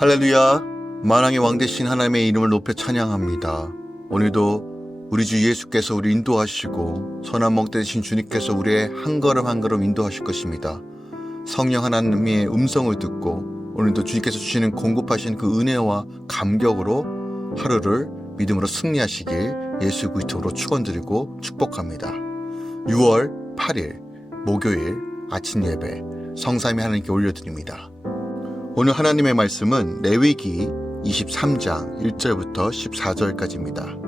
할렐루야. 만왕의 왕 되신 하나님의 이름을 높여 찬양합니다. 오늘도 우리 주 예수께서 우리 인도하시고 선한 먹대 되신 주님께서 우리의 한 걸음 한 걸음 인도하실 것입니다. 성령 하나님의 음성을 듣고 오늘도 주님께서 주시는 공급하신 그 은혜와 감격으로 하루를 믿음으로 승리하시길 예수 그리스도로 축원드리고 축복합니다. 6월 8일 목요일 아침 예배 성삼위 하나님께 올려드립니다. 오늘 하나님의 말씀은 레위기 23장 1절부터 14절까지입니다.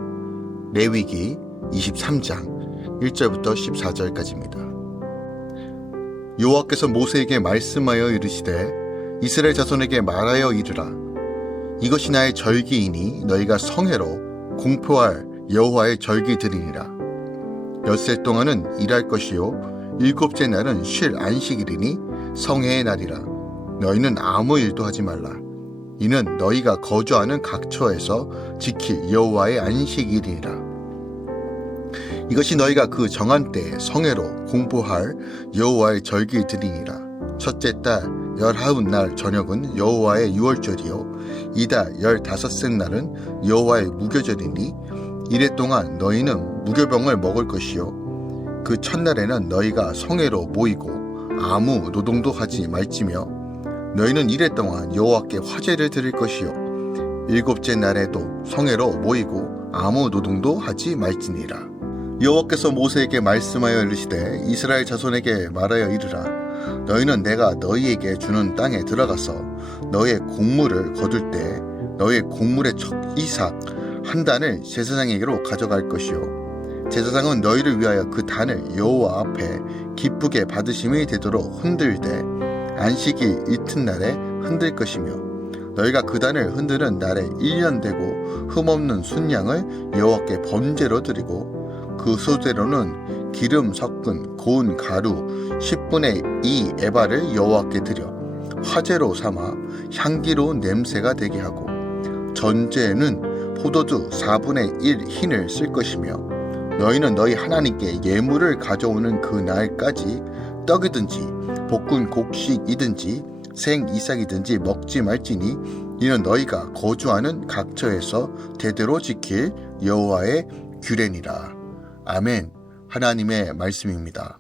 레위기 23장 1절부터 14절까지입니다. 여호와께서 모세에게 말씀하여 이르시되 이스라엘 자손에게 말하여 이르라. 이것이 나의 절기이니 너희가 성회로 공표할 여호와의 절기들이니라. 엿새 동안은 일할 것이요 일곱째 날은 쉴 안식일이니 성회의 날이라. 너희는 아무 일도 하지 말라. 이는 너희가 거주하는 각 처에서 지킬 여호와의 안식일이라. 이것이 너희가 그 정한 때에 성회로 공포할 여호와의 절기들이니라. 첫째 달 19날 저녁은 여호와의 유월절이요 이달 15째 날은 여호와의 무교절이니 이래 동안 너희는 무교병을 먹을 것이요 그 첫날에는 너희가 성회로 모이고 아무 노동도 하지 말지며 너희는 이래 동안 여호와께 화제를 드릴 것이요 일곱째 날에도 성회로 모이고 아무 노동도 하지 말지니라. 여호와께서 모세에게 말씀하여 이르시되 이스라엘 자손에게 말하여 이르라. 너희는 내가 너희에게 주는 땅에 들어가서 너희의 곡물을 거둘 때 너희의 곡물의 첫 이삭 한 단을 제사장에게로 가져갈 것이요 제사장은 너희를 위하여 그 단을 여호와 앞에 기쁘게 받으심이 되도록 흔들되 안식일 이튿날에 흔들 것이며 너희가 그 단을 흔드는 날에 1년 되고 흠없는 순양을 여호와께 번제로 드리고 그 소재로는 기름 섞은 고운 가루 10분의 2 에바를 여호와께 드려 화제로 삼아 향기로운 냄새가 되게 하고 전제에는 포도주 4분의 1 흰을 쓸 것이며 너희는 너희 하나님께 예물을 가져오는 그 날까지 떡이든지 볶은 곡식이든지 생 이삭이든지 먹지 말지니 이는 너희가 거주하는 각 처에서 대대로 지킬 여호와의 규례니라. 아멘. 하나님의 말씀입니다.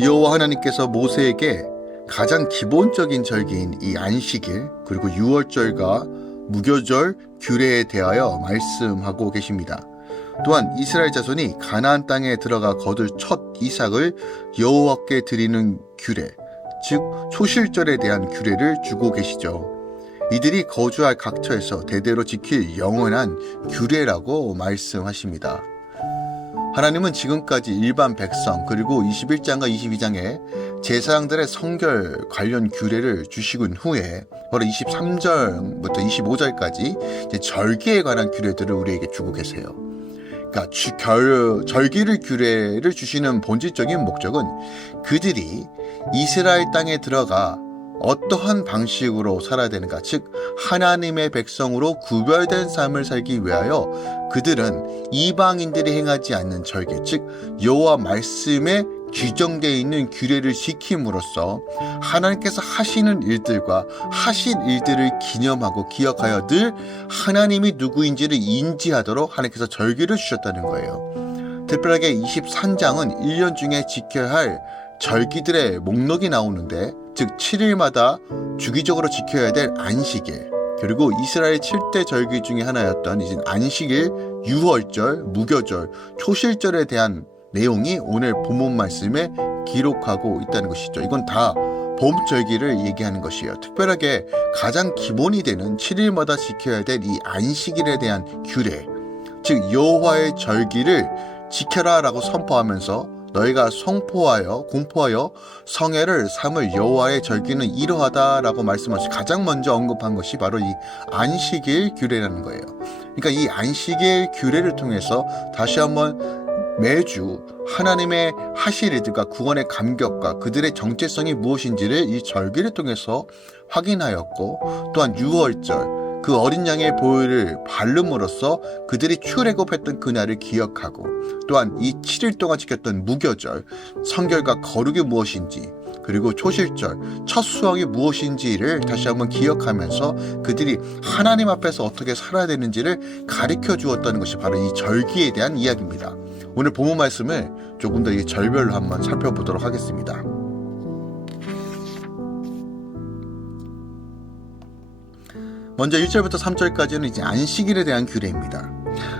여호와 하나님께서 모세에게 가장 기본적인 절기인 이 안식일 그리고 유월절과 무교절 규례에 대하여 말씀하고 계십니다. 또한 이스라엘 자손이 가나안 땅에 들어가 거둘 첫 이삭을 여호와께 드리는 규례, 즉 초실절에 대한 규례를 주고 계시죠. 이들이 거주할 각 처에서 대대로 지킬 영원한 규례라고 말씀하십니다. 하나님은 지금까지 일반 백성 그리고 21장과 22장에 제사장들의 성결 관련 규례를 주시군 후에 바로 23절부터 25절까지 절기에 관한 규례들을 우리에게 주고 계세요. 그러니까 절기를 규례를 주시는 본질적인 목적은 그들이 이스라엘 땅에 들어가 어떠한 방식으로 살아야 되는가, 즉 하나님의 백성으로 구별된 삶을 살기 위하여 그들은 이방인들이 행하지 않는 절개, 즉 여호와 말씀에 규정되어 있는 규례를 지킴으로써 하나님께서 하시는 일들과 하신 일들을 기념하고 기억하여 늘 하나님이 누구인지를 인지하도록 하나님께서 절기를 주셨다는 거예요. 특별하게 23장은 1년 중에 지켜야 할 절기들의 목록이 나오는데, 즉 7일마다 주기적으로 지켜야 될 안식일, 그리고 이스라엘 7대 절기 중에 하나였던 이제 안식일, 유월절, 무교절, 초실절에 대한 내용이 오늘 본문 말씀에 기록하고 있다는 것이죠. 이건 다 봄절기를 얘기하는 것이에요. 특별하게 가장 기본이 되는 7일마다 지켜야 될 이 안식일에 대한 규례, 즉 여호와의 절기를 지켜라 라고 선포하면서 너희가 공포하여 성회를 삼을 여호와의 절기는 이러하다라고 말씀하시고 가장 먼저 언급한 것이 바로 이 안식일 규례라는 거예요. 그러니까 이 안식일 규례를 통해서 다시 한번 매주 하나님의 하실 일들과 구원의 감격과 그들의 정체성이 무엇인지를 이 절기를 통해서 확인하였고, 또한 유월절 그 어린 양의 보혈을 바름으로써 그들이 출애굽했던 그날을 기억하고, 또한 이 7일 동안 지켰던 무교절 성결과 거룩이 무엇인지, 그리고 초실절, 첫 수확이 무엇인지를 다시 한번 기억하면서 그들이 하나님 앞에서 어떻게 살아야 되는지를 가르쳐 주었다는 것이 바로 이 절기에 대한 이야기입니다. 오늘 본문 말씀을 조금 더 이 절별로 한번 살펴보도록 하겠습니다. 먼저 1절부터 3절까지는 이제 안식일에 대한 규례입니다.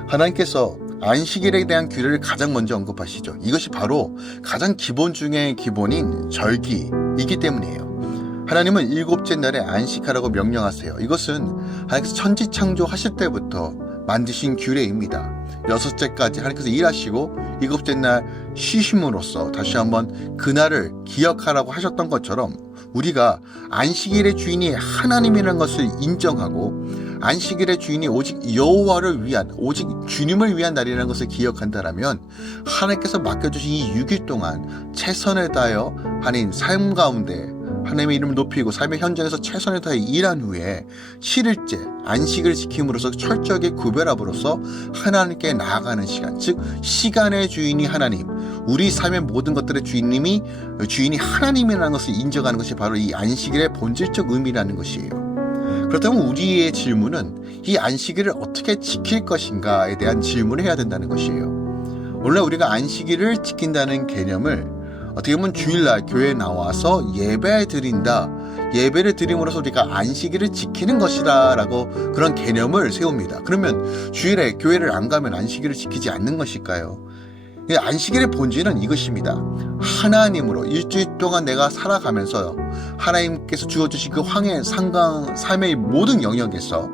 하나님께서 안식일에 대한 규례를 가장 먼저 언급하시죠. 이것이 바로 가장 기본 중에 기본인 절기이기 때문이에요. 하나님은 일곱째 날에 안식하라고 명령하세요. 이것은 하나님께서 천지 창조하실 때부터 만드신 규례입니다. 여섯째까지 하나님께서 일하시고 일곱째 날 쉬심으로써 다시 한번 그날을 기억하라고 하셨던 것처럼 우리가 안식일의 주인이 하나님이라는 것을 인정하고 안식일의 주인이 오직 여호와를 위한, 오직 주님을 위한 날이라는 것을 기억한다라면 하나님께서 맡겨주신 이 6일 동안 최선을 다하여 하나님 삶 가운데 하나님의 이름을 높이고 삶의 현장에서 최선을 다해 일한 후에 7일째 안식을 지킴으로써 철저하게 구별함으로써 하나님께 나아가는 시간, 즉 시간의 주인이 하나님, 우리 삶의 모든 것들의 주인이 하나님이라는 것을 인정하는 것이 바로 이 안식일의 본질적 의미라는 것이에요. 그렇다면 우리의 질문은 이 안식일을 어떻게 지킬 것인가에 대한 질문을 해야 된다는 것이에요. 원래 우리가 안식일을 지킨다는 개념을 어떻게 보면 주일날 교회에 나와서 예배 드린다, 예배를 드림으로써 우리가 안식일을 지키는 것이다 라고 그런 개념을 세웁니다. 그러면 주일에 교회를 안 가면 안식일을 지키지 않는 것일까요? 안식일의 본질은 이것입니다. 하나님으로 일주일 동안 내가 살아가면서 하나님께서 주어주신 그 황해 상강 삶의 모든 영역에서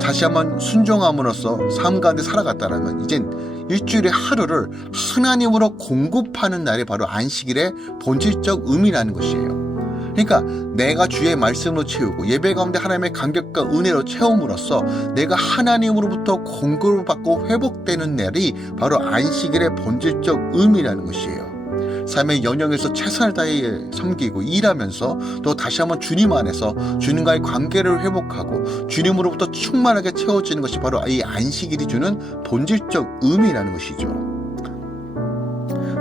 다시 한번 순종함으로써 삶 가운데 살아갔다라면 이젠 일주일의 하루를 하나님으로 공급하는 날이 바로 안식일의 본질적 의미라는 것이에요. 그러니까 내가 주의 말씀으로 채우고 예배 가운데 하나님의 감격과 은혜로 채움으로써 내가 하나님으로부터 공급을 받고 회복되는 날이 바로 안식일의 본질적 의미라는 것이에요. 삶의 영역에서 최선을 다해 섬기고 일하면서 또 다시 한번 주님 안에서 주님과의 관계를 회복하고 주님으로부터 충만하게 채워지는 것이 바로 이 안식일이 주는 본질적 의미라는 것이죠.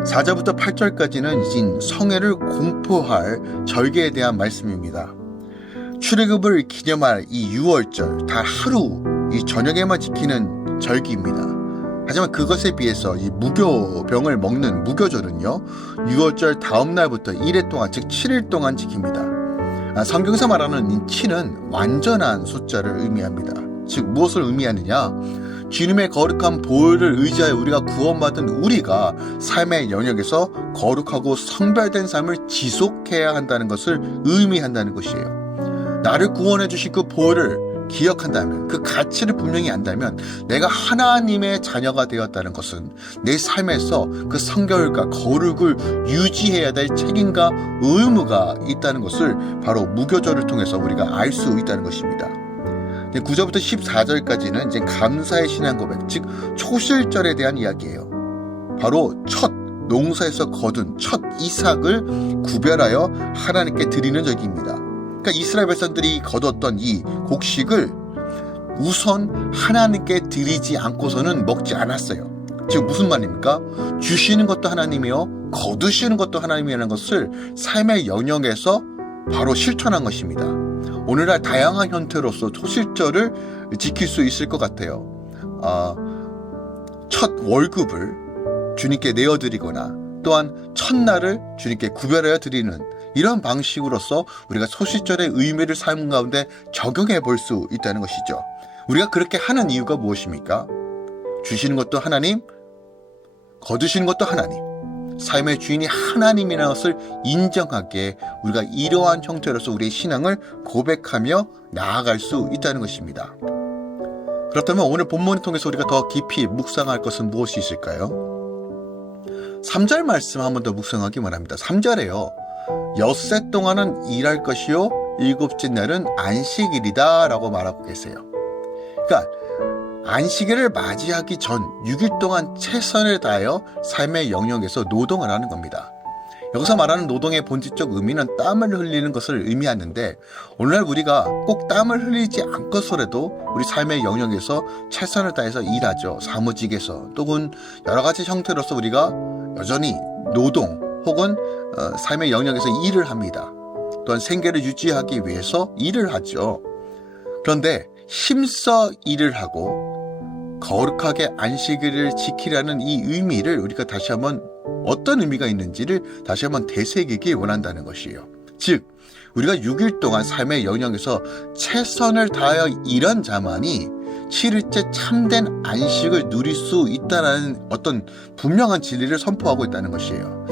4절부터 8절까지는 이제 성회를 공포할 절기에 대한 말씀입니다. 출애굽을 기념할 이 6월절 단 하루 이 저녁에만 지키는 절기입니다. 하지만 그것에 비해서 이 무교병을 먹는 무교절은요 6월절 다음 날부터 1회 동안 즉 7일 동안 지킵니다. 성경에서 말하는 이 7은 완전한 숫자를 의미합니다. 즉 무엇을 의미하느냐, 주님의 거룩한 보혈을 의지하여 우리가 구원받은 우리가 삶의 영역에서 거룩하고 성별된 삶을 지속해야 한다는 것을 의미한다는 것이에요. 나를 구원해 주신 그 보혈을 기억한다면, 그 가치를 분명히 안다면 내가 하나님의 자녀가 되었다는 것은 내 삶에서 그 성결과 거룩을 유지해야 될 책임과 의무가 있다는 것을 바로 무교절을 통해서 우리가 알 수 있다는 것입니다. 9절부터 14절까지는 이제 감사의 신앙 고백, 즉 초실절에 대한 이야기예요. 바로 첫 농사에서 거둔 첫 이삭을 구별하여 하나님께 드리는 절기입니다. 그러니까 이스라엘 백성들이 거뒀던 이 곡식을 우선 하나님께 드리지 않고서는 먹지 않았어요. 즉 무슨 말입니까? 주시는 것도 하나님이요 거두시는 것도 하나님이라는 것을 삶의 영역에서 바로 실천한 것입니다. 오늘날 다양한 형태로서 초실절을 지킬 수 있을 것 같아요. 첫 월급을 주님께 내어드리거나 또한 첫날을 주님께 구별하여 드리는 이런 방식으로서 우리가 초실절의 의미를 삶 가운데 적용해 볼 수 있다는 것이죠. 우리가 그렇게 하는 이유가 무엇입니까? 주시는 것도 하나님, 거두시는 것도 하나님, 삶의 주인이 하나님이라는 것을 인정하게 우리가 이러한 형태로서 우리의 신앙을 고백하며 나아갈 수 있다는 것입니다. 그렇다면 오늘 본문을 통해서 우리가 더 깊이 묵상할 것은 무엇이 있을까요? 3절 말씀 한 번 더 묵상하기 원합니다. 3절에요. 엿새 동안은 일할 것이요 일곱째 날은 안식일이다 라고 말하고 계세요. 그러니까 안식일을 맞이하기 전 6일 동안 최선을 다하여 삶의 영역에서 노동을 하는 겁니다. 여기서 말하는 노동의 본질적 의미는 땀을 흘리는 것을 의미하는데 오늘날 우리가 꼭 땀을 흘리지 않고서라도 우리 삶의 영역에서 최선을 다해서 일하죠. 사무직에서 또는 여러 가지 형태로서 우리가 여전히 노동 혹은 삶의 영역에서 일을 합니다. 또한 생계를 유지하기 위해서 일을 하죠. 그런데 힘써 일을 하고 거룩하게 안식일을 지키라는 이 의미를 우리가 다시 한번 어떤 의미가 있는지를 다시 한번 되새기기 원한다는 것이에요. 즉 우리가 6일 동안 삶의 영역에서 최선을 다하여 일한 자만이 7일째 참된 안식을 누릴 수 있다는 어떤 분명한 진리를 선포하고 있다는 것이에요.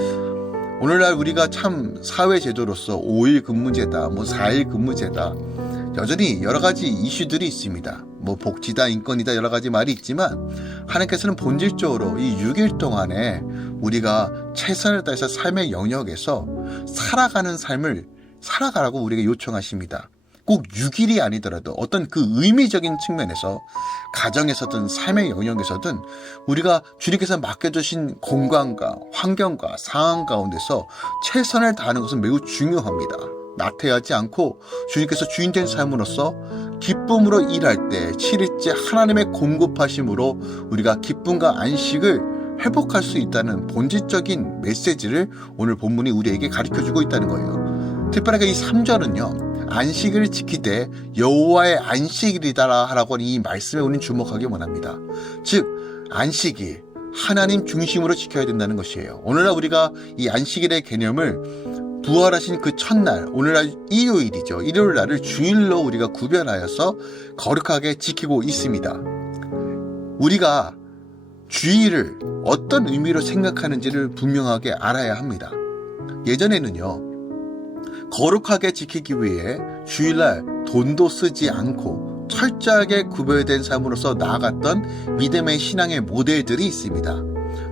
오늘날 우리가 참 사회제도로서 5일 근무제다, 4일 근무제다, 여전히 여러 가지 이슈들이 있습니다. 복지다, 인권이다, 여러 가지 말이 있지만 하나님께서는 본질적으로 이 6일 동안에 우리가 최선을 다해서 삶의 영역에서 살아가는 삶을 살아가라고 우리에게 요청하십니다. 꼭 6일이 아니더라도 어떤 그 의미적인 측면에서 가정에서든 삶의 영역에서든 우리가 주님께서 맡겨주신 공간과 환경과 상황 가운데서 최선을 다하는 것은 매우 중요합니다. 나태하지 않고 주님께서 주인된 삶으로서 기쁨으로 일할 때 7일째 하나님의 공급하심으로 우리가 기쁨과 안식을 회복할 수 있다는 본질적인 메시지를 오늘 본문이 우리에게 가르쳐주고 있다는 거예요. 특별하게 이 3절은요. 안식일을 지키되 여호와의 안식일이다라고 하는 이 말씀에 우리는 주목하기 원합니다. 즉 안식일, 하나님 중심으로 지켜야 된다는 것이에요. 오늘날 우리가 이 안식일의 개념을 부활하신 그 첫날, 오늘날 일요일이죠. 일요일 날을 주일로 우리가 구별하여서 거룩하게 지키고 있습니다. 우리가 주일을 어떤 의미로 생각하는지를 분명하게 알아야 합니다. 예전에는요. 거룩하게 지키기 위해 주일날 돈도 쓰지 않고 철저하게 구별된 삶으로서 나아갔던 믿음의 신앙의 모델들이 있습니다.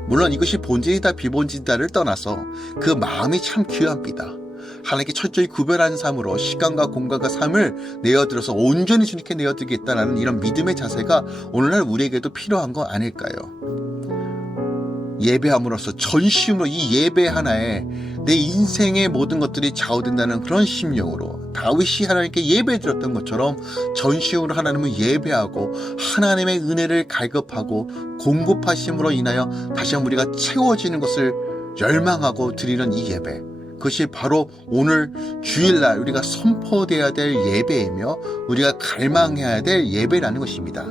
물론 이것이 본질이다 비본질이다를 떠나서 그 마음이 참 귀합니다. 하나님께 철저히 구별한 삶으로 시간과 공간과 삶을 내어들어서 온전히 주님께 내어드리겠다는 이런 믿음의 자세가 오늘날 우리에게도 필요한 거 아닐까요? 예배함으로써 전심으로 이 예배 하나에 내 인생의 모든 것들이 좌우된다는 그런 심령으로 다윗이 하나님께 예배드렸던 것처럼 전심으로 하나님을 예배하고 하나님의 은혜를 갈급하고 공급하심으로 인하여 다시 한번 우리가 채워지는 것을 열망하고 드리는 이 예배, 그것이 바로 오늘 주일날 우리가 선포되어야 될 예배이며 우리가 갈망해야 될 예배라는 것입니다.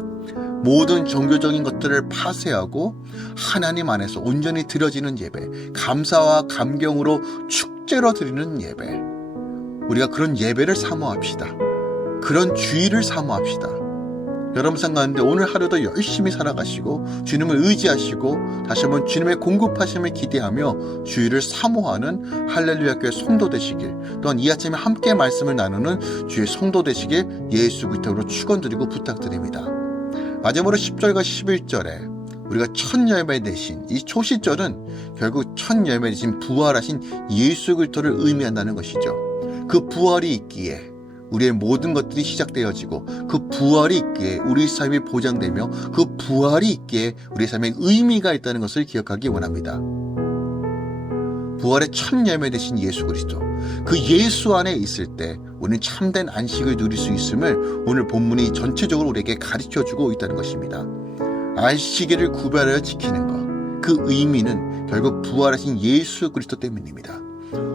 모든 종교적인 것들을 파쇄하고 하나님 안에서 온전히 드려지는 예배, 감사와 감경으로 축제로 드리는 예배, 우리가 그런 예배를 사모합시다. 그런 주일을 사모합시다. 여러분 생각하는데 오늘 하루도 열심히 살아가시고 주님을 의지하시고 다시 한번 주님의 공급하심을 기대하며 주일을 사모하는 할렐루야 교회 성도 되시길, 또한 이 아침에 함께 말씀을 나누는 주의 성도 되시길 예수 그리스도로 축원드리고 부탁드립니다. 마지막으로 10절과 11절에 우리가 첫 열매 되신 이 초시절은 결국 첫 열매 되신 부활하신 예수 그리스도를 의미한다는 것이죠. 그 부활이 있기에 우리의 모든 것들이 시작되어지고 그 부활이 있기에 우리 삶이 보장되며 그 부활이 있기에 우리의 삶에 의미가 있다는 것을 기억하기 원합니다. 부활의 첫 열매 되신 예수 그리스도, 그 예수 안에 있을 때 우리는 참된 안식을 누릴 수 있음을 오늘 본문이 전체적으로 우리에게 가르쳐주고 있다는 것입니다. 안식일을 구별하여 지키는 것, 그 의미는 결국 부활하신 예수 그리스도 때문입니다.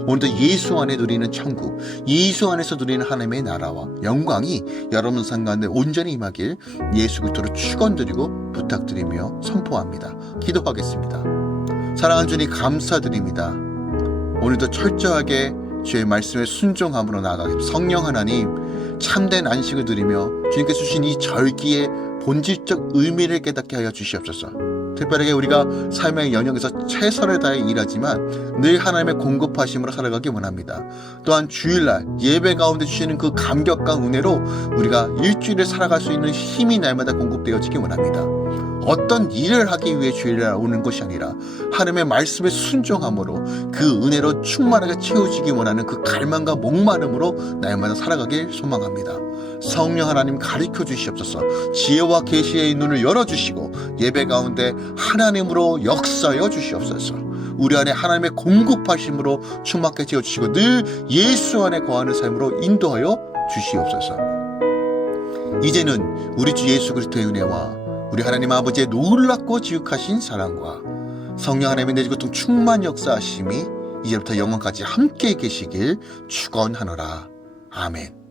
오늘도 예수 안에 누리는 천국, 예수 안에서 누리는 하나님의 나라와 영광이 여러분 삶 가운데 온전히 임하길 예수 그리스도로 축원드리고 부탁드리며 선포합니다. 기도하겠습니다. 사랑하는 주님 감사드립니다. 오늘도 철저하게 주의 말씀에 순종함으로 나아가겠습니다. 성령 하나님, 참된 안식을 누리며 주님께서 주신 이 절기의 본질적 의미를 깨닫게 하여 주시옵소서. 특별하게 우리가 삶의 영역에서 최선을 다해 일하지만 늘 하나님의 공급하심으로 살아가기 원합니다. 또한 주일날 예배 가운데 주시는 그 감격과 은혜로 우리가 일주일을 살아갈 수 있는 힘이 날마다 공급되어지기 원합니다. 어떤 일을 하기 위해 주일날 오는 것이 아니라 하나님의 말씀에 순종함으로 그 은혜로 충만하게 채워지기 원하는 그 갈망과 목마름으로 날마다 살아가길 소망합니다. 성령 하나님 가르쳐 주시옵소서. 지혜와 계시의 눈을 열어주시고 예배 가운데 하나님으로 역사여 주시옵소서. 우리 안에 하나님의 공급하심으로 충만하게 채워주시고 늘 예수 안에 거하는 삶으로 인도하여 주시옵소서. 이제는 우리 주 예수 그리스도의 은혜와 우리 하나님 아버지의 놀랍고 지극하신 사랑과 성령 하나님의 내주고통 충만 역사하심이 이제부터 영원까지 함께 계시길 축원하노라. 아멘.